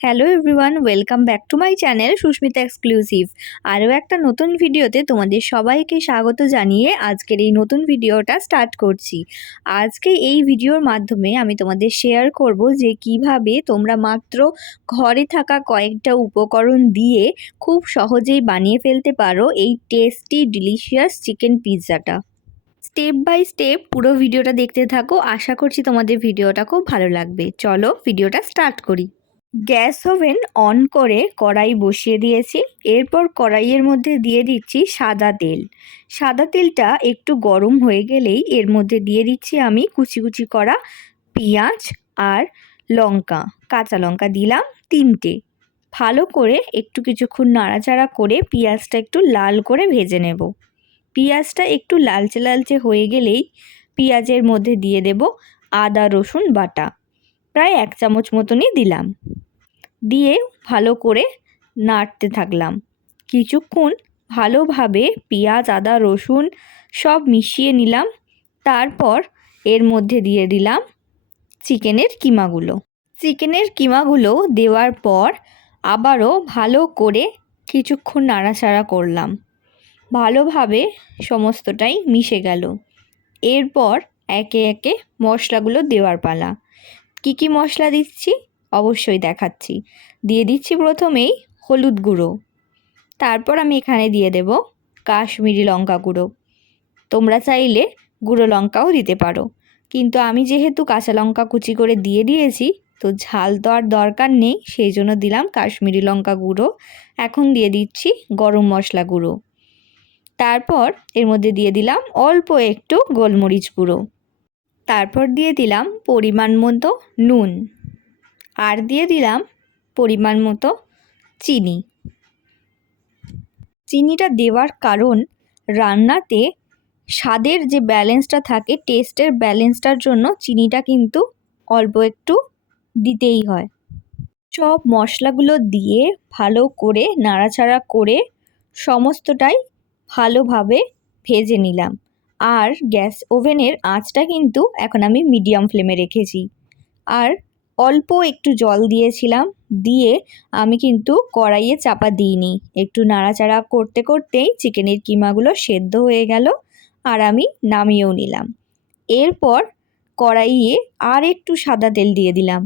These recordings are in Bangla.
Hello everyone, welcome back to my channel Sushmita exclusive. আরও একটা নতুন ভিডিওতে তোমাদের সবাইকে স্বাগত জানিয়ে আজকের এই নতুন ভিডিওটা স্টার্ট করছি। আজকে এই ভিডিওর মাধ্যমে আমি তোমাদের শেয়ার করব যে কিভাবে তোমরা মাত্র ঘরে থাকা কয়েকটা উপকরণ দিয়ে খুব সহজেই বানিয়ে ফেলতে পারো এই টেস্টি ডিলিশিয়াস চিকেন পিৎজাটা। স্টেপ বাই স্টেপ পুরো ভিডিওটা দেখতে থাকো, আশা করছি তোমাদের ভিডিওটা খুব ভালো লাগবে। চলো ভিডিওটা স্টার্ট করি। গ্যাস ওভেন অন করে কড়াই বসিয়ে দিয়েছি। এরপর কড়াইয়ের মধ্যে দিয়ে দিচ্ছি সাদা তেল। সাদা তেলটা একটু গরম হয়ে গেলেই এর মধ্যে দিয়ে দিচ্ছি আমি কুচি কুচি করা পেঁয়াজ আর লঙ্কা, কাঁচা লঙ্কা দিলাম 3টে। ভালো করে একটু কিছুক্ষণ নাড়াচাড়া করে পেঁয়াজটা একটু লাল করে ভেজে নেব। পেঁয়াজটা একটু লালচে লালচে হয়ে গেলেই পেঁয়াজের মধ্যে দিয়ে দেব আদা রসুন বাটা, প্রায় 1 চামচ মতনই দিলাম। দিয়ে ভালো করে নাড়তে থাকলাম। কিছুক্ষণ ভালোভাবে পেঁয়াজ আদা রসুন সব মিশিয়ে নিলাম। তারপর এর মধ্যে দিয়ে দিলাম চিকেনের কিমাগুলো। চিকেনের কিমাগুলো দেওয়ার পর আবারও ভালো করে কিছুক্ষণ নাড়াচাড়া করলাম। ভালোভাবে সমস্তটাই মিশে গেল। এরপর একে একে মশলাগুলো দেওয়ার পালা। কি কি মশলা দিচ্ছি অবশ্যই দেখাচ্ছি। দিয়ে দিচ্ছি প্রথমেই হলুদ গুঁড়ো, তারপর আমি এখানে দিয়ে দেব কাশ্মীরি লঙ্কা গুঁড়ো। তোমরা চাইলে গুঁড়ো লঙ্কাও দিতে পারো, কিন্তু আমি যেহেতু কাঁচা লঙ্কা কুচি করে দিয়ে দিয়েছি তো ঝাল তো আর দরকার নেই, সেই জন্য দিলাম কাশ্মীরি লঙ্কা গুঁড়ো। এখন দিয়ে দিচ্ছি গরম মশলা গুঁড়ো। তারপর এর মধ্যে দিয়ে দিলাম অল্প একটু গোলমরিচ গুঁড়ো। তারপর দিয়ে দিলাম পরিমাণ মতো নুন, আর দিয়ে দিলাম পরিমাণ মতো চিনি। চিনিটা দেওয়ার কারণ রান্নাতে স্বাদের যে ব্যালেন্সটা থাকে, টেস্টের ব্যালেন্সটার জন্য চিনিটা কিন্তু অল্প একটু দিতেই হয়। সব মশলাগুলো দিয়ে ভালো করে নাড়াচাড়া করে সমস্তটাই ভালোভাবে ভেজে নিলাম। আর গ্যাস ওভেনের আঁচটা কিন্তু এখন আমি মিডিয়াম ফ্লেমে রেখেছি। আর অল্প একটু জল দিয়েছিলাম, দিয়ে আমি কিন্তু কড়াইয়ে চাপা দিইনি। একটু নাড়াচাড়া করতে করতেই চিকেনের কিমাগুলো সেদ্ধ হয়ে গেল আর আমি নামিয়েও নিলাম। এরপর কড়াইয়ে আর একটু সাদা তেল দিয়ে দিলাম।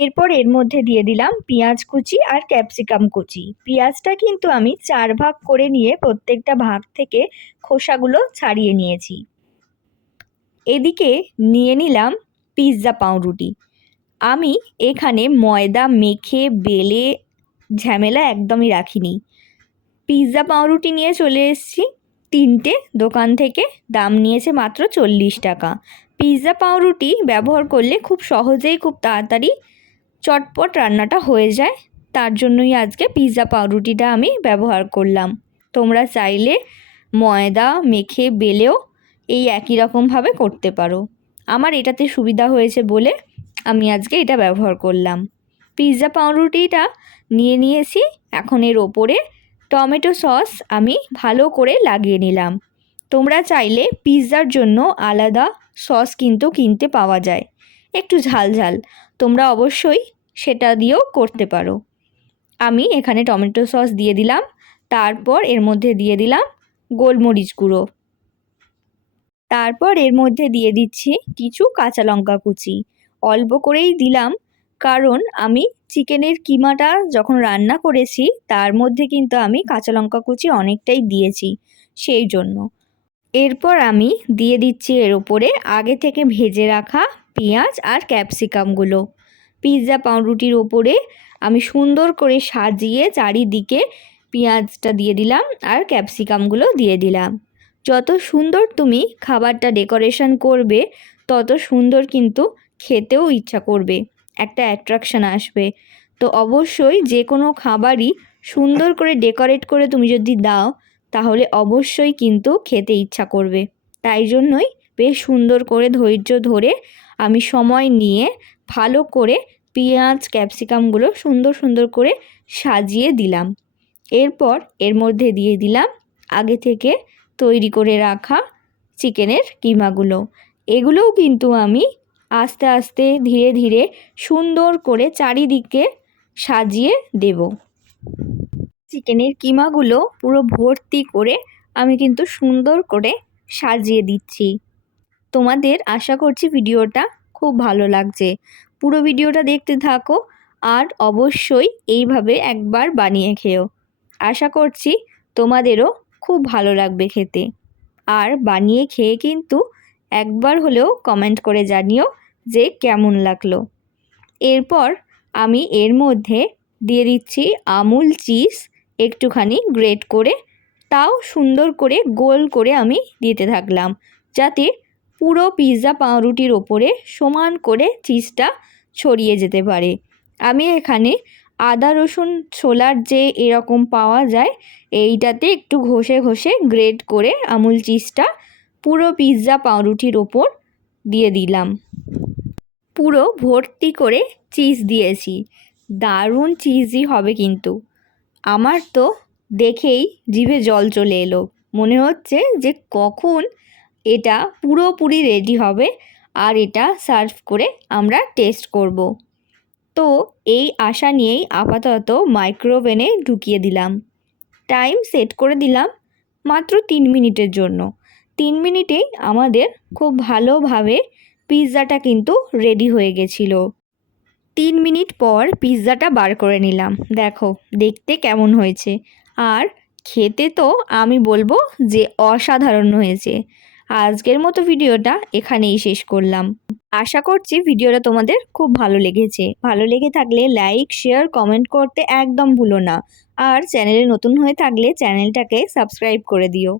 এরপর এর মধ্যে দিয়ে দিলাম পেঁয়াজ কুচি আর ক্যাপসিকাম কুচি। পেঁয়াজটা কিন্তু আমি 4 ভাগ করে নিয়ে প্রত্যেকটা ভাগ থেকে খোসাগুলো ছাড়িয়ে নিয়েছি। এদিকে নিয়ে নিলাম পিৎজা পাউরুটি। আমি এখানে ময়দা মেখে বেলে ঝামেলা একদমই রাখিনি। পিৎজা পাউরুটি নিয়ে চলে এসেছি 3টে দোকান থেকে, দাম নিয়েছে মাত্র 40 টাকা। পিৎজা পাউরুটি ব্যবহার করলে খুব সহজেই খুব তাড়াতাড়ি চটপট রান্নাটা হয়ে যায়, তার জন্যই আজকে পিৎজা পাউরুটিটা আমি ব্যবহার করলাম। তোমরা চাইলে ময়দা মেখে বেলেও এই একই রকমভাবে করতে পারো। আমার এটাতে সুবিধা হয়েছে বলে আমি আজকে এটা ব্যবহার করলাম। পিৎজা পাউরুটিটা নিয়ে নিয়েছি। এখন এর ওপরে টমেটো সস আমি ভালো করে লাগিয়ে নিলাম। তোমরা চাইলে পিৎজার জন্য আলাদা সস কিন্তু কিনতে পাওয়া যায়, একটু ঝাল ঝাল, তোমরা অবশ্যই সেটা দিয়েও করতে পারো। আমি এখানে টমেটো সস দিয়ে দিলাম। তারপর এর মধ্যে দিয়ে দিলাম গোলমরিচ গুঁড়ো। তারপর এর মধ্যে দিয়ে দিচ্ছি কিছু কাঁচা লঙ্কা কুচি। অল্প করেই দিলাম, কারণ আমি চিকেনের কিমাটা যখন রান্না করেছি তার মধ্যে কিন্তু আমি কাঁচা লঙ্কা কুচি অনেকটাই দিয়েছি, সেই জন্য। এরপর আমি দিয়ে দিচ্ছি এর ওপরে আগে থেকে ভেজে রাখা পেঁয়াজ আর ক্যাপসিকামগুলো। পিৎজা পাউরুটির ওপরে আমি সুন্দর করে সাজিয়ে চারিদিকে পেঁয়াজটা দিয়ে দিলাম আর ক্যাপসিকামগুলো দিয়ে দিলাম। যত সুন্দর তুমি খাবারটা ডেকোরেশন করবে তত সুন্দর কিন্তু খেতেও ইচ্ছা করবে, একটা অ্যাট্রাকশান আসবে। তো অবশ্যই যে কোনো খাবারই সুন্দর করে ডেকোরেট করে তুমি যদি দাও তাহলে অবশ্যই কিন্তু খেতে ইচ্ছা করবে। তাই জন্যই বেশ সুন্দর করে ধৈর্য ধরে আমি সময় নিয়ে ভালো করে পেঁয়াজ ক্যাপসিকামগুলো সুন্দর সুন্দর করে সাজিয়ে দিলাম। এরপর এর মধ্যে দিয়ে দিলাম আগে থেকে তৈরি করে রাখা চিকেনের কিমাগুলো। এগুলোও কিন্তু আমি আস্তে আস্তে ধীরে ধীরে সুন্দর করে চারিদিকে সাজিয়ে দেব। চিকেনের কিমাগুলো পুরো ভর্তি করে আমি কিন্তু সুন্দর করে সাজিয়ে দিচ্ছি। তোমাদের আশা করছি ভিডিওটা খুব ভালো লাগছে। পুরো ভিডিওটা দেখতে থাকো আর অবশ্যই এইভাবে একবার বানিয়ে খেও। আশা করছি তোমাদেরও খুব ভালো লাগবে খেতে। আর বানিয়ে খেয়ে কিন্তু একবার হলেও কমেন্ট করে জানিও যে কেমন লাগলো। এরপর আমি এর মধ্যে দিয়ে দিচ্ছি আমুল চিজ একটুখানি গ্রেট করে, তাও সুন্দর করে গোল করে আমি দিতে থাকলাম যাতে পুরো পিৎজা পাউরুটির ওপরে সমান করে চিজটা ছড়িয়ে যেতে পারে। আমি এখানে আদা রসুন ছোলার যে এরকম পাওয়া যায় এইটাতে একটু ঘষে ঘষে গ্রেট করে আমুল চিজটা পুরো পিৎজা পাউরুটির ওপর দিয়ে দিলাম। পুরো ভর্তি করে চিজ দিয়েছি। দারুণ চিজই হবে কিন্তু। আমার তো দেখেই জিভে জল চলে এলো। মনে হচ্ছে যে কখন এটা পুরোপুরি রেডি হবে আর এটা সার্ভ করে আমরা টেস্ট করব। তো এই আশা নিয়েই আপাতত মাইক্রোওভেনে ঢুকিয়ে দিলাম। টাইম সেট করে দিলাম মাত্র 3 মিনিটের জন্য। 3 মিনিটেই আমাদের খুব ভালোভাবে পিৎজাটা কিন্তু রেডি হয়ে গেছিলো। 3 মিনিট পর পিৎজাটা বার করে নিলাম। দেখো দেখতে কেমন হয়েছে, আর খেতে তো আমি বলবো যে অসাধারণ হয়েছে। আজকের মতো ভিডিওটা এখানেই শেষ করলাম। আশা করছি ভিডিওটা তোমাদের খুব ভালো লেগেছে। ভালো লেগে থাকলে লাইক, শেয়ার, কমেন্ট করতে একদম ভুলো না। আর চ্যানেলে নতুন হয়ে থাকলে চ্যানেলটাকে সাবস্ক্রাইব করে দিও।